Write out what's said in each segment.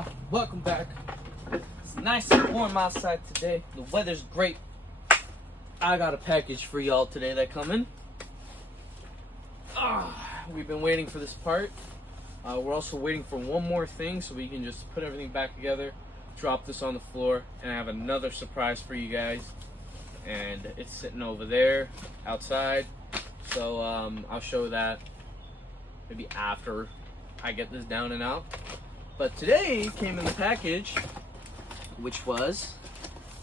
y'all, welcome back. It's nice and warm outside today. The weather's great. I got a package for y'all today that coming. We've been waiting for this part. We're also waiting for one more thing so we can just put everything back together, drop this on the floor, and I have another surprise for you guys. And it's sitting over there outside, so I'll show that maybe after I get this down and out. But today came in the package, which was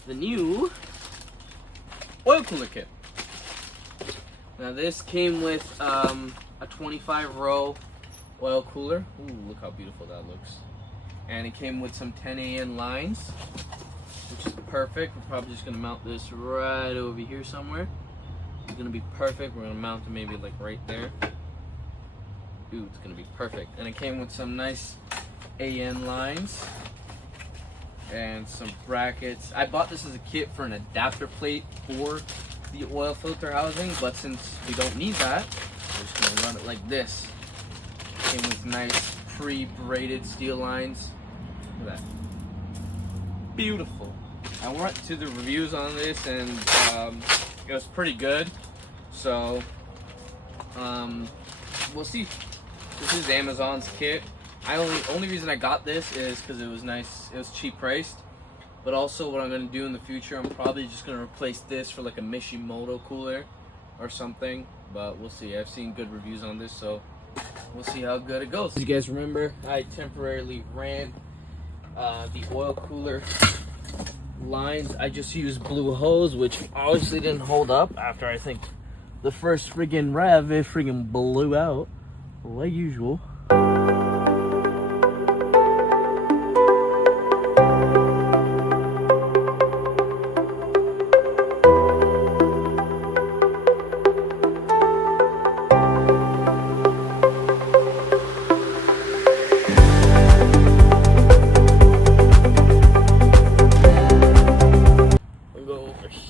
the new oil cooler kit. Now this came with a 25 row oil cooler. Ooh, look how beautiful that looks. And it came with some 10AN lines, which is perfect. We're probably just gonna mount this right over here somewhere. It's gonna be perfect. We're gonna mount it maybe like right there. Ooh, it's gonna be perfect. And it came with some nice AN lines and some brackets. I bought this as a kit for an adapter plate for the oil filter housing, but since we don't need that, we're just gonna run it like this. It came with nice pre-braided steel lines. Look at that. Beautiful. I went to the reviews on this and it was pretty good. So we'll see. This is Amazon's kit. Only reason I got this is because it was nice. It was cheap priced. But also what I'm gonna do in the future, I'm probably just gonna replace this for like a Mishimoto cooler or something. But we'll see. I've seen good reviews on this, so we'll see how good it goes. As you guys remember, I temporarily ran the oil cooler lines. I just used blue hose, which obviously didn't hold up after I think the first friggin' rev, it friggin' blew out like usual.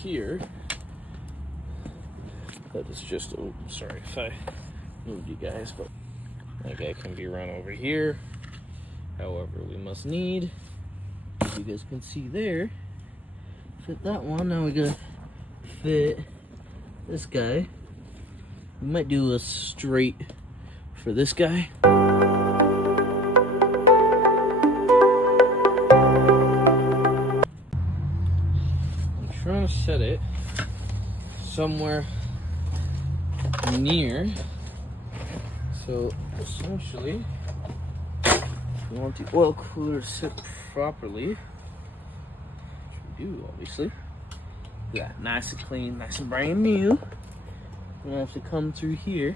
Here, that is just, oh, sorry if I moved you guys, but that guy can be run over here however we must need. As you guys can see there, fit that one. Now we gotta fit this guy. We might do a straight for this guy. Trying to set it somewhere near, so essentially we want the oil cooler to sit properly, which we do obviously. Yeah, nice and clean, nice and brand new. We're gonna have to come through here.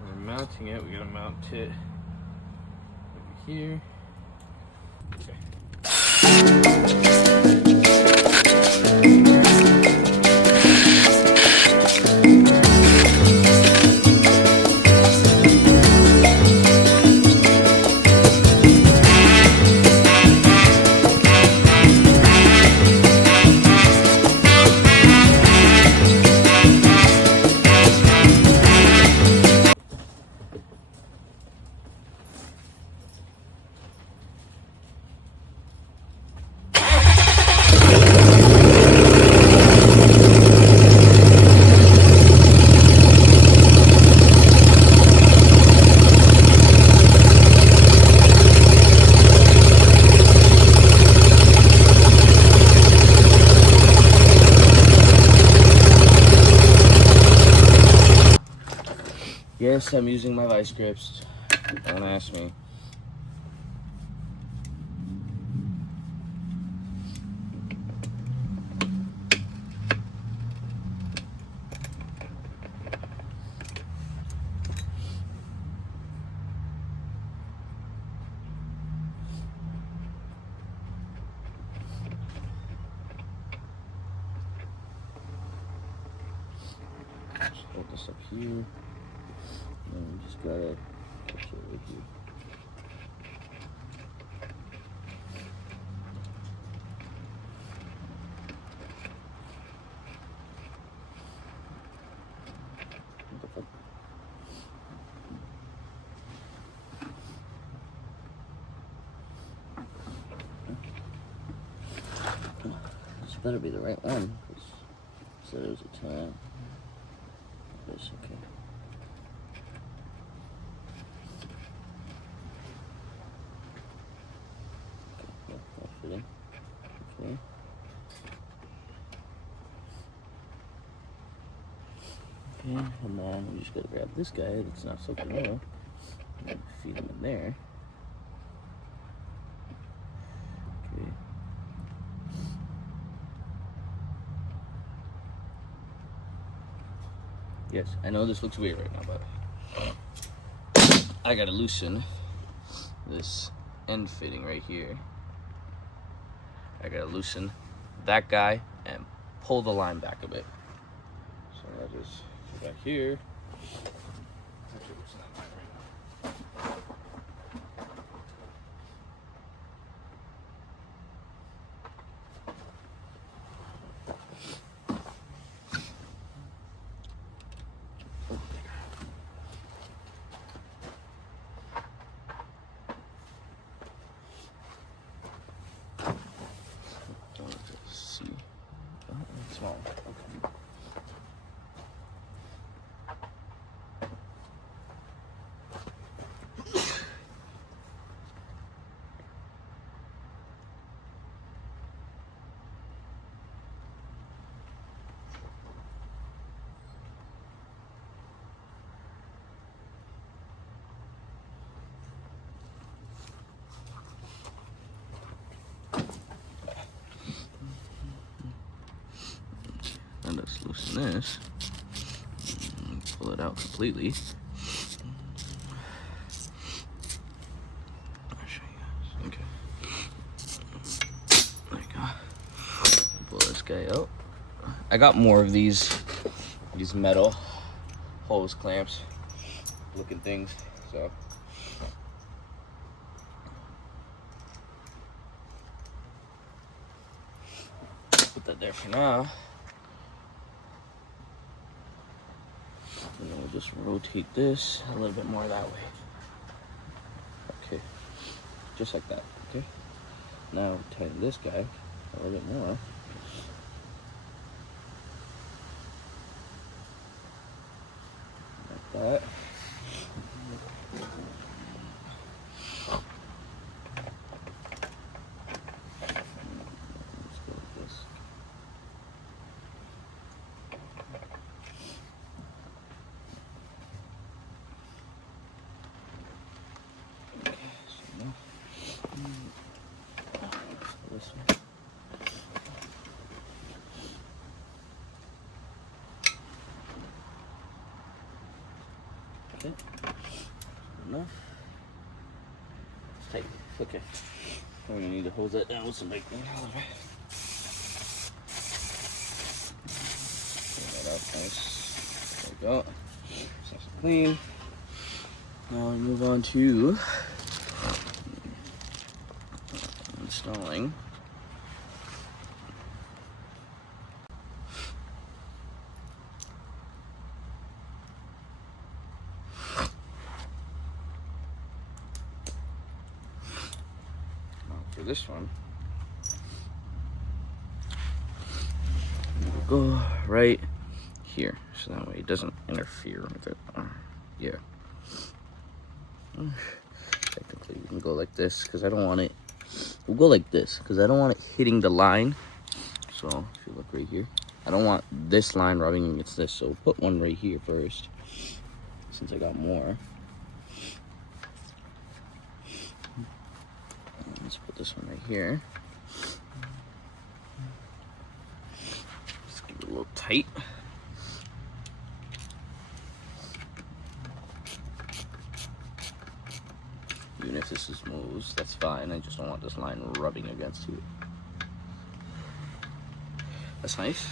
When we're mounting it, we gotta mount it over here. Okay. Yes, I'm using my vice grips. Don't ask me. Just hold this up here. And we just gotta push it with you. better be the right one, because it said it was a 10. It's okay. Okay, not fitting. Okay. Okay, and then we just gotta grab this guy that's not soaking oil and feed him in there. Okay. Yes, I know this looks weird right now, but I gotta loosen this end fitting right here. I gotta loosen that guy and pull the line back a bit. So I'll just go back here. Actually, loosen that line right now. Let's see. Oh, it's small. Okay. And let's loosen this. Pull it out completely. I'll show you guys. Okay. There you go. Pull this guy out. I got more of these metal hose clamps looking things, so put that there for now. And then we'll just rotate this a little bit more that way. Okay, just like that. Okay, now tighten this guy a little bit more. Like that. Let's go with this. Okay, so now this one. Okay, enough. It's tight. Okay. We're gonna need to hose that down with some bacon a little bit. Clean that up nice. There we go. It's nice and clean. Now we move on to installing for this one. We'll go right here, so that way it doesn't interfere with it. Yeah. Technically, we can go like this because I don't want it. We'll go like this because I don't want it hitting the line. So if you look right here, I don't want this line rubbing against this. So we'll put one right here first, since I got more. Let's put this one right here. Just give it a little tight. Even if this is smooth, that's fine. I just don't want this line rubbing against it. That's nice.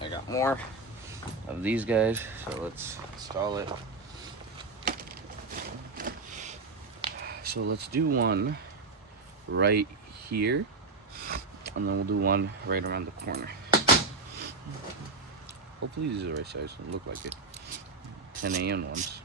I got more of these guys, so let's install it. So let's do one right here, and then we'll do one right around the corner. Hopefully these are the right size. Doesn't look like it. 10 a.m. ones.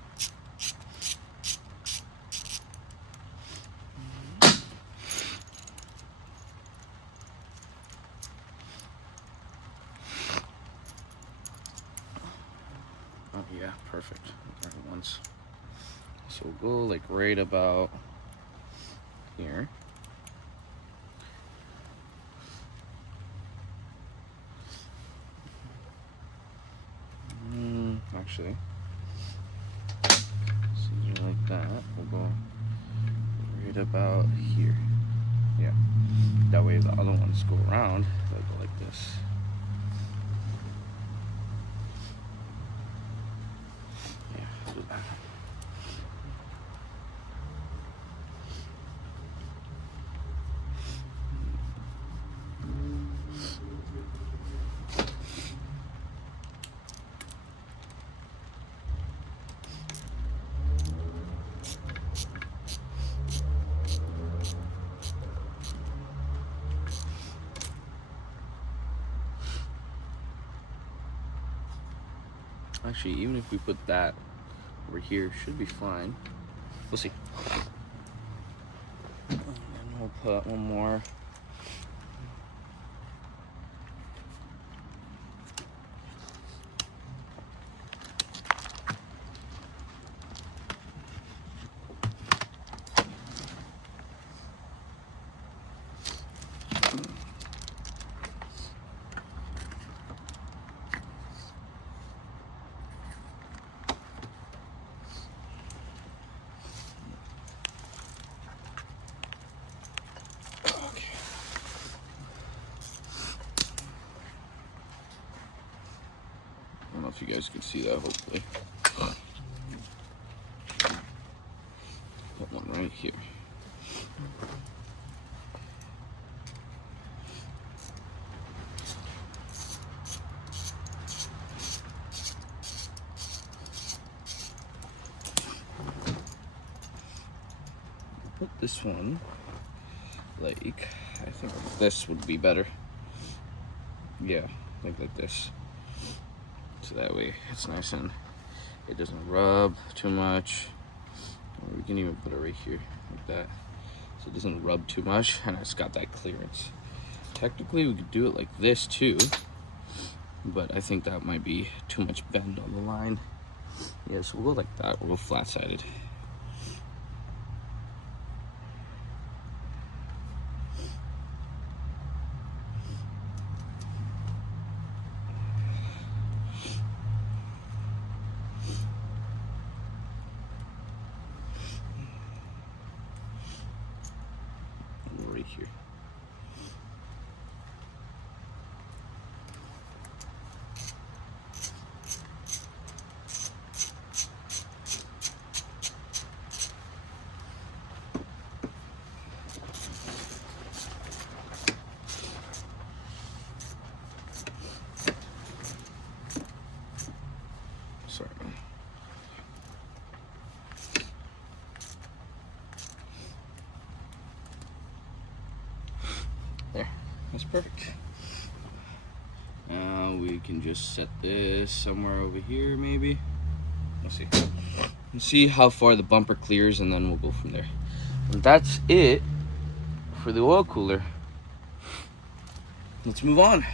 Oh yeah, perfect. Right ones. So we'll go like right about here. Actually, so like that. We'll go right about here. Yeah. That way the other ones go around. They'll go like this. Yeah, do that. Actually, even if we put that over here, should be fine. We'll see. And then we'll put one more. I don't know if you guys can see that, hopefully. Put one right here. Put this one, like, I think this would be better. Yeah, like this. So that way it's nice and it doesn't rub too much. Or we can even put it right here like that, so it doesn't rub too much and it's got that clearance. Technically we could do it like this too, but I think that might be too much bend on the line. Yeah, so we'll go like that. We'll go flat-sided. Right here. Sorry. There, that's perfect. Now we can just set this somewhere over here, maybe. We'll see. We'll see how far the bumper clears, and then we'll go from there. And that's it for the oil cooler. Let's move on.